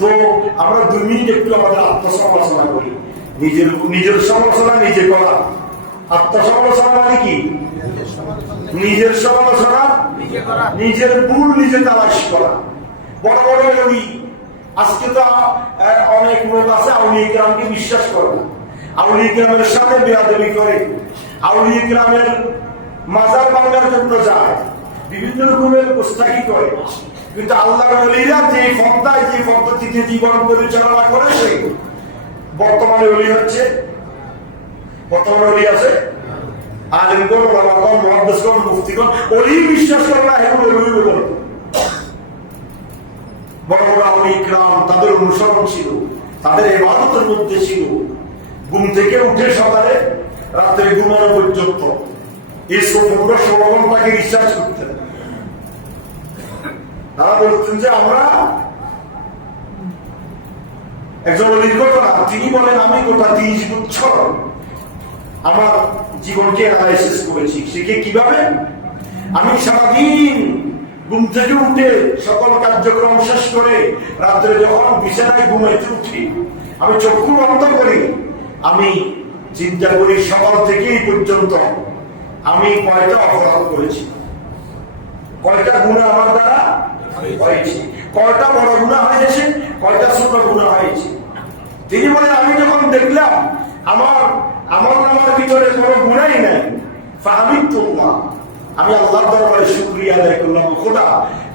তো আমরা 2 মিনিট একটু আমাদের আত্মসমালোচনা করি। নিজের সমালোচনা নিজে করা। আত্মসমালোচনা মানে কি? নিজের সমালোচনা নিজের ভুল নিজে তালাশ করা। বড় বড় ওলি আজকে তো অনেক লোক আছে আউলিয়া কেরামকে বিশ্বাস করে না, আউলিয়া কেরামের সামনে বেয়াদবি করে, আউলিয়া কেরামের মাজার ভাঙার জন্য যায়, বিভিন্ন রকমের গোস্তাকি করে। কিন্তু আল্লাহর ওলিরা যে ক্ষমতায় যে পদ্ধতিতে জীবন পরিচালনা করেছে, বর্তমানে ওলি হচ্ছে, বর্তমানে ওলি আছে আলেমগণ, ওলামাগণ, মুহাদ্দিসগণ, মুফতিগণ, ওলি বিশ্বাস করে না, এখন ওলি বলে। বড় বড় আউলিয়া কেরাম তাদের অনুসরণ ছিল, তাদের ইবাদতের মধ্যে ছিল ঘুম থেকে উঠে সকালে রাত্রে ঘুমানো পর্যন্ত এই 16 ঘন্টাকে রিসার্চ করতেন। তারা বলতেন যে আমরা একজন অলির ঘটনা, তিনি বলেন আমি গোটা 30 বছর আমার জীবনকে অ্যানালাইসিস করেছি। শিখে কিভাবে? আমি সারাদিন ঘুম থেকে উঠে সকল কার্যক্রম শেষ করে রাত্রে যখন বিছানায় ঘুমাইতে উঠি, আমি চক্ষু বন্ধ করি, আমি চিন্তা করি সকাল থেকে এই পর্যন্ত আমি কয়টা অপরাধ করেছি, কয়টা গুনাহ আমার দ্বারা হয়েছে, কয়টা বড় গুনাহ হয়েছে, কয়টা ছোট গুনাহ হয়েছে। তিনি বলেন আমি যখন দেখলাম আমার নামার ভিতরে কোনো গুনাহই নাই, ফাহামিদুল্লাহ, আমি আল্লাহর দরবারে শুকরিয়া আদায় করলাম, খোদা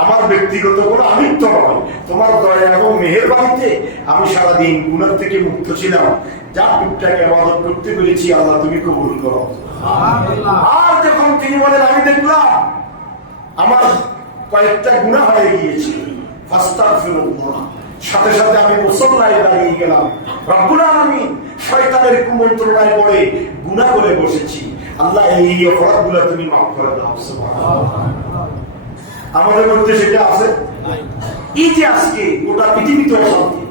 আমার ব্যক্তিগত কোনো আমিত্ব নয়, তোমার দয়া এবং মেহেরবানিতে আমি সারাদিন গুনাহ থেকে মুক্ত ছিলাম, যা টুকটাক ইবাদত করতে পেরেছি আল্লাহ তুমি কবুল করো। আর যখন তিনি বলেন আমি দেখলাম আমার কয়েকটা গুনাহ হয়ে গিয়েছে, ফাস্তাগফিরুল্লাহ, সাথে সাথে আমি মুসল্লায় দাঁড়িয়ে গেলাম, রব্বুল আলামিন শয়তানের কুমন্ত্রণায় পড়ে গুনাহ করে বসেছি, আল্লাহ এই অপরাধগুলো তুমি মাফ করে দাও। সুবহানাল্লাহ। আমাদের মধ্যে সেটা আছে? এই যে আজকে গোটা পৃথিবীতে অশান্তি,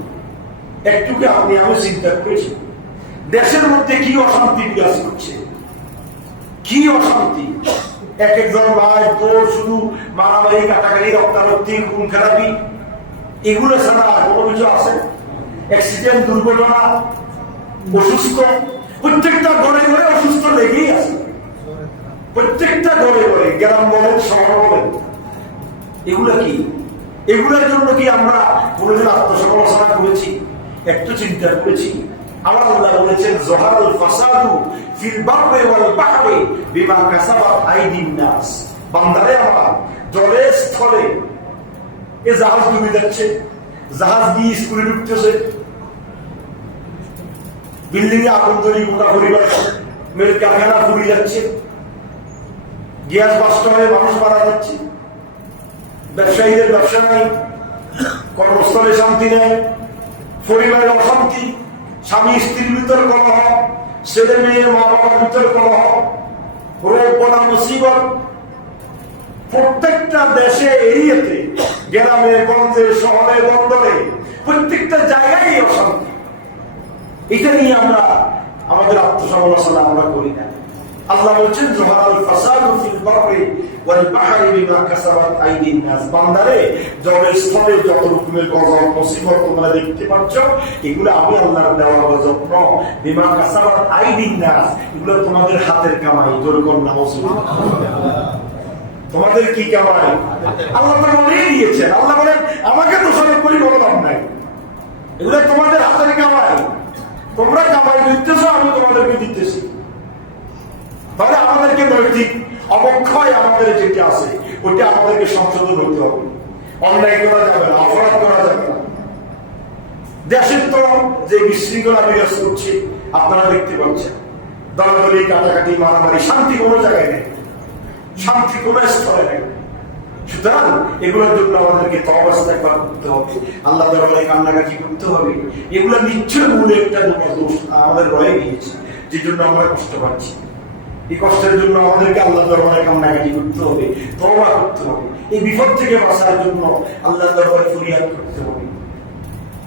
একটুকে আপনি আমি চিন্তা করেছি দেশের মধ্যে কি অশান্তি বিরাজ করছে, কি অশান্তি। এক একজন ভাই তো শুধু মারামারি, কাটাকাটি, রক্তারক্তি, খুন খারাপি, এগুলো ছাড়া আর কোনো কিছু আছে? অ্যাক্সিডেন্ট, দুর্ঘটনা, অসুস্থ, প্রত্যেকটা ঘরে ঘরে অসুস্থ লেগেই আছে, প্রত্যেকটা ঘরে ঘরে, গ্রাম বলেন শহর বলেন। এগুলা কি? এগুলোর জন্য কি আমরা কোনোদিন আত্মসমালোচনা করেছি? একটু চিন্তা করেছি? আমার আল্লাহ বলেছেন যহারুল ফাসাদু ফিল বাররি ওয়াল বাহরি বিমা কাসাবাত আইদিন নাস। বান্দারে আমার জলে স্থলে এ জাহাজ ডুবে যাচ্ছে, জাহাজ দিয়ে স্কুলে ঢুকতেছে, বিল্ডিং এ আগুন ধরে গোটা পরিবার মেল কারখানা পুড়ে যাচ্ছে, গ্যাস বাস্ট হয়ে মানুষ মারা যাচ্ছে, ব্যবসায়ীদের ব্যবসা নাই, কর্মস্থলে শান্তি নেই, পরিবারের অশান্তি, স্বামী স্ত্রীর ভিতর কলহ, ছেলে মেয়ে মা বাবার ভিতর কলহ, রোগ বলা মুসিবত। প্রত্যেকটা দেশে এরিয়াতে, গ্রামে গঞ্জে শহরে বন্দরে প্রত্যেকটা জায়গায় অশান্তি। এটা নিয়ে আমরা আমাদের আত্মসমালোচনা আমরা করি না। আল্লাহ বলছেন যহারাল ফাসাদু ফিল বাররি ওয়াল বাহরি বিমা কাসাবাত আইদিন নাস। বান্দারে জলের স্থলে যত রকমের গজব মুসিবত তোমরা দেখতে পাচ্ছ, এগুলো আমি আল্লাহর দেওয়া গজব ন, বিমা কাসাবাত আইদিন নাস, এগুলো তোমাদের হাতের কামাই। যেরকম নাউজুবিল্লাহ, তোমাদের কি কামাই? আল্লাহ তো বলেই দিয়েছেন। আল্লাহ বলেন আমাকে দোষারোপ করি কোনো লাভ নাই, এগুলো তোমাদের হাতের কামাই, তোমরা কামাই দিতেছ, আমি তোমাদেরকে দিতেছি। তাহলে আমাদেরকে নৈতিক অবক্ষয় আমাদের যেটা আছে ওইটা আমাদেরকে সংশোধন হতে হবে। অন্যায় করা যাবে না, অপরাধ করা যাবে না। দেশের তো যে বিশৃঙ্খলা বিরাজ করছে আপনারা দেখতে পাচ্ছেন, দলাদলি, কাটাকাটি, মারামারি, শান্তি কোনো জায়গায় নেই, শান্তি কোনো স্তরে নেই। সুতরাং এগুলোর জন্য আমাদেরকে তওবা ইস্তেগফার করতে হবে, আল্লাহ দরবারে কান্নাকাটি করতে হবে। এগুলো নিশ্চয় মূলে একটা দোষ আমাদের রয়ে গিয়েছে, যে জন্য আমরা কষ্ট পাচ্ছি। এই কষ্টের জন্য আমাদেরকে আল্লাহ দরবারে কান্নাকাটি করতে হবে, তওবা করতে হবে। এই বিপদ থেকে বাঁচার জন্য আল্লাহ দরবারে ফরিয়াদ করতে হবে।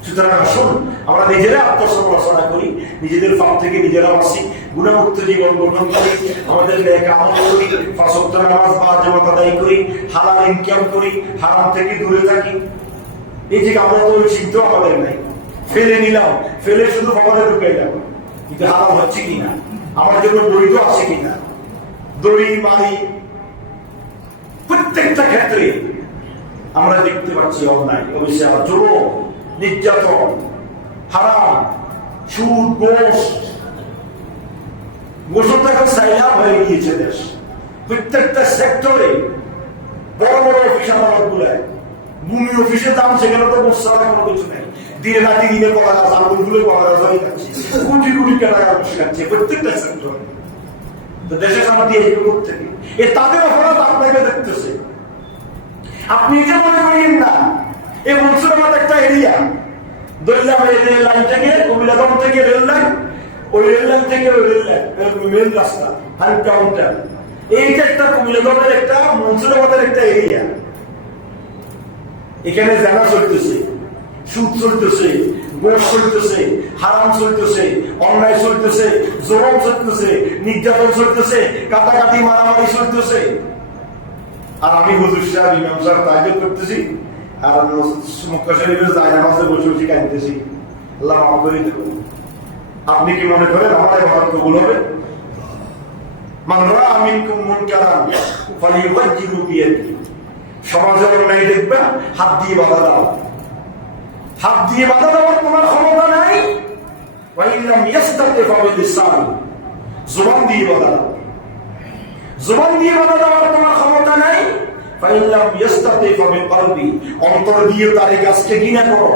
সুতরাং আসুন আমরা নিজেরা আত্মসমালোচনা করি, নিজেদের পাপ থেকে নিজেরা বাঁচি, গুণামুক্ত জীবন গঠন করি, আমাদের নেক আমল করি, 5 ওয়াক্ত নামাজ বা জামাত আদায় করি, হালাল ইনকাম করি, হারাম থেকে দূরে থাকি। এই যে আমরা তো চিন্তা আমাদের ফেলে নিলাম, ফেলে শুধু ভবনে ঢুকে গেল, কিন্তু হালাল হচ্ছে কিনা, আমার জন্য বৈধ আছে কিনা, দড়ি মারি প্রত্যেকটা ক্ষেত্রে আমরা দেখতে পাচ্ছি অন্যায়, অভিশাপ, জুলুম, নির্যাতন, হারাম, সুদ, গোসল এখন সাইলাম হয়ে গিয়েছে দেশ। প্রত্যেকটা সেক্টরে বড় বড় অফিস আদালত গুলায়, ভূমি অফিসে দাম, সেখানে তো মশলা কোনো কিছু নেই, দিনে রাতে দিনে করা গাছ, আঙুল গুলো করা গাছ হয়ে যাচ্ছে, কোটি কোটি টাকা বসে যাচ্ছে প্রত্যেকটা সেক্টরে। তো দেশে শান্তি এইগুলো করতে এ তাদের অপরাধ আপনাকে দেখতেছে। আপনি যে মনে করেন না, এই মনসুরাবাদ একটা এরিয়া, দৈলাম রেল লাইন থেকে, কবিলাগঞ্জ থেকে রেল লাইন, ওই রেল লাইন থেকে ওই রেল লাইন, মেন রাস্তা, হ্যান্ড কাউন্টার, এইটা একটা কবিলাগঞ্জের একটা, মনসুরাবাদের একটা এরিয়া। এখানে জানা চলতেছে, সুদ চলতেছে, গোশ চলতেছে, হারাম চলতেছে, অন্যায় চলতেছে, জোরম চলতেছে, নির্যাতন চলতেছে, কাটাকাটি মারামারি চলতেছে। আর আমি হুজুর সাহেব, ইমাম সাহেব তাহাজ্জুদ করতেছি, আর মক্কা শরীফের জায়নামাজে বসে বসে কাঁদতেছি, আল্লাহ মাফ করে দেব। আপনি কি মনে করেন আমার ইবাদত কবুল হবে? মান রাআ মিনকুম মুনকারান ফালিয়ুগাইয়িরহু বিয়াদিহি। সমাজে অন্যায় দেখবে, হাত দিয়ে বাধা দাও। হাত দিয়ে বাধা দেওয়ার তোমার ক্ষমতা নাই, ওয়া ইন লাম ইয়াস্তাতি ফাবিলিসানি, জবান দিয়ে বাধা দাও। জবান দিয়ে বাধা দেওয়ার তোমার ক্ষমতা নাই, ফা ইন লাম ইয়াস্তাতি ফাবিলকলবি, অন্তর দিয়ে তার এই কাজকে ঘৃণা করো।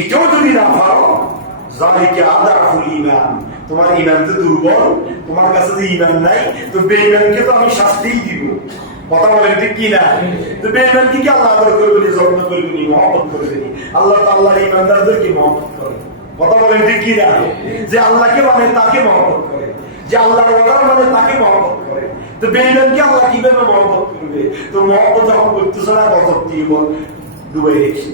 এটাও যদি না পারো, যালিকা আদাফুল ঈমান, তোমার ঈমান তো দুর্বল, তোমার কাছে যে ঈমান নাই, তো বেঈমানকে তো আমি শাস্তিই দিব। কথা বলেন ঠিক কি না? তো বেঈমানকে কি আল্লাহ আদর করবেন, যত্ন করবেন, মহব্বত করবেন? আল্লাহ তো আল্লাহর ঈমানদারদেরকে মহব্বত করে। কথা বলেন ঠিক কি না? যে আল্লাহকে মানে তাকে মহব্বত করে, যে আল্লাহর ওয়াদা মানে তাকে মহব্বত করে। তো বেঈমানকে আল্লাহ কিভাবে মহব্বত করবে? তো মহব্বত যখন করতেছে না, গজব দিয়ে ডুবাই রেখেছে,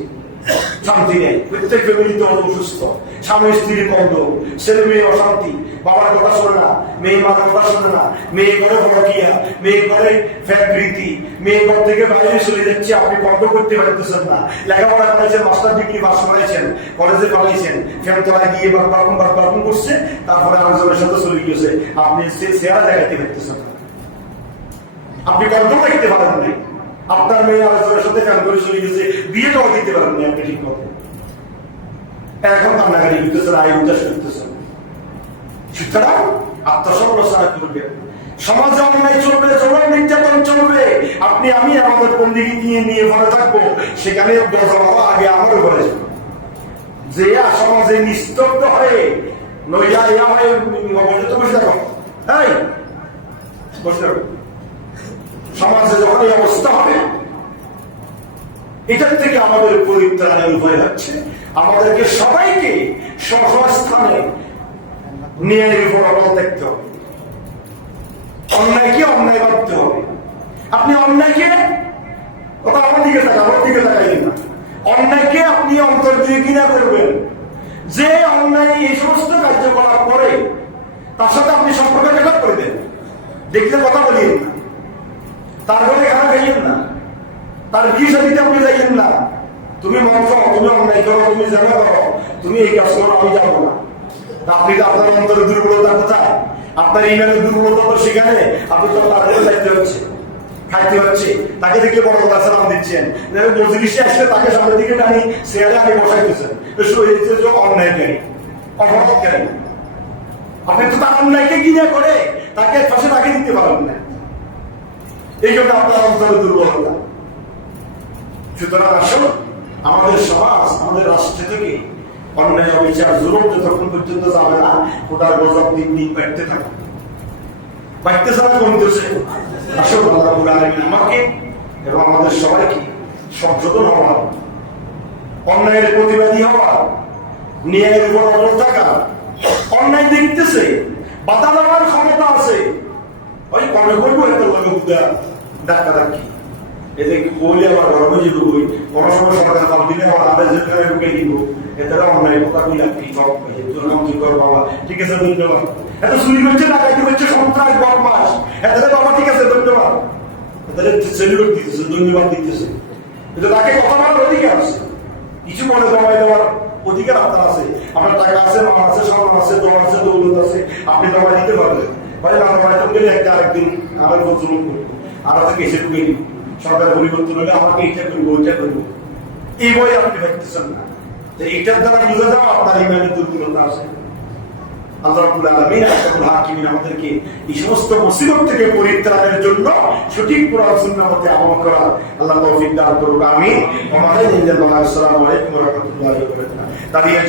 শান্তি নেই। প্রত্যেক ফ্যামিলিতে অসুস্থ, স্বামী স্ত্রীর কন্দ, ছেলে মেয়ে অশান্তি, বাবার কথা শোনে না, মেয়ে মার কথা শোনে না, মেয়ে করে ভরকিয়া, মেয়ে করে ফ্যাক্টরিতি, মেয়ে ঘর থেকে বাইরে চলে যাচ্ছে, আপনি বন্ধ করতে পারতেছেন না। লেখাপড়া করেছেন, মাস্টার ডিগ্রি পাস করেছেন, কলেজে পাঠাইছেন, ফ্যানতলা গিয়ে বারবার করছে, তারপরে আরেকজনের সাথে চলে গিয়েছে, আপনি চেহারা দেখাতে পারতেছেন না, আপনি বন্ধ রাখতে পারেন নাই। আপনার মেয়ে আরেকজনের সাথে ফ্যান করে চলে গেছে, বিয়েটাও দিতে পারেন না আপনি ঠিক মতো, এখন কান্নাকারি করতেছেন, আয় উদ্দেশ্য করতেছেন। সুতরাং আত্মসমালোচনা করবেন, সমাজে অন্যায় চলবে, জনগণ নির্যাতন চলবে, আপনি আমি আমাদের বন্দিকে নিয়ে ঘরে থাকবো, সেখানে আগে আমারও ঘরে যাবো। যে সমাজে নিস্তব্ধ হয়ে নইয়া ইয়া হয়ে বসে থাকো, হ্যাঁ বসে থাকো। সমাজে যখন এই অবস্থা হবে, এটার থেকে আমাদের পরিত্রাণের উপায় হচ্ছে আমাদেরকে সবাইকে স্থানে ন্যায়ের উপর অটল থাকতে হবে, অন্যায়কে অন্যায় ভাবতে হবে। আপনি অন্যায়কে, কথা আমার দিকে তাকাইলেন না, অন্যায়কে আপনি অন্তর দিয়ে ঘৃণা করবেন। যে অন্যায় এই সমস্ত কার্যকলাপ করে, তার সাথে আপনি সম্পর্ক কেটে করে দেন, দেখলে কথা বলিয়েন না, তারপরে খারাপ খাইয়েন না, তার বিয়ে সাথে আপনি যাইয়েন না। তুমি মন খাও, তুমি অন্যায় করো, তুমি জানা করো, তুমি এই কাজ করো, আমি যাবো না। আপনি তো আপনার অন্তরের দুর্বলতা কোথায়? আপনার ইমানের দুর্বলতা তো সেখানে, আপনি তো তাদের যাইতে হচ্ছে, খাইতে হচ্ছে, তাকে দেখে বড় কথা সালাম দিচ্ছেন, মজলিসে আসলে তাকে সামনের দিকে টানি চেয়ারে আগে বসাইতেছেন, অন্যায়কারী, অপরাধকারী। আপনি তো তার অন্যায়কে ঘৃণা করে তাকে ফাঁসে তাকে দিতে পারেন না, এই জন্য আপনার অন্তরের দুর্বলতা। সুতরাং আসলে আমাদের সমাজ, আমাদের রাষ্ট্র থেকে অন্যায়, অবিচার, জুলুম যতক্ষণ পর্যন্ত যাবে না, ওটার গজব দিন দিন বাড়তে থাকবে, বাড়তেছে না কমতেছে। আসলে আল্লাহ রাব্বুল আলামিন আমাকে এবং আমাদের সবাইকে সংশোধন হওয়া, অন্যায়ের প্রতিবাদী হওয়া, ন্যায়ের উপর অটল থাকা। অন্যায় দেখতেছে, বাধা দেওয়ার ক্ষমতা আছে, ওই মনে করবো এত ধাক্কা ধাক্কি, এতে বলি আমার গরমে যে ঢুকবই, কোনো সময় সরকার কাল দিলে আমার আদেশ যেখানে ঢুকে দিব, এতে অন্যায় কথা কই লাগবি, বাবা ঠিক আছে ধন্যবাদ। এত চুরি করছে, ডাকাতি করছে, সন্ত্রাস, বদমাস, এতে বাবা ঠিক আছে ধন্যবাদ, এতে সেলিব্রেট দিতেছে, ধন্যবাদ দিতেছে, কিন্তু তাকে কথা বলার অধিকার আছে। কিছু বলে জমাই দেওয়ার অধিকার আপনার আছে। আপনার টাকা আছে, মাল আছে, সম্মান আছে, দল আছে, দৌলত আছে, আপনি জমা দিতে পারবেন। হয় না জমাই তো গেলে একটা আরেকদিন আবার জুলুম করবো, আর থেকে এসে ঢুকে দিন, সরকার পরিবর্তন হলে আমাকে এইটা করবো, ওইটা করবো, এই বই আপনি ভাবতেছেন না। তো এইটার দ্বারা বুঝে যাও আপনার ইমানের দুর্বলতা আছে। আল্লাহ রাব্বুল আলামিন আশরাফুল হাকিমিন আমাদেরকে এই সমস্ত মুসিবত থেকে পরিত্রাণের জন্য সঠিক কোরআন সুন্নাহ মতে আমল করা আল্লাহ তৌফিক দান করুক। আমিন। আসসালামু আলাইকুম ওয়া রাহমাতুল্লাহি ওয়া বারাকাতুহু।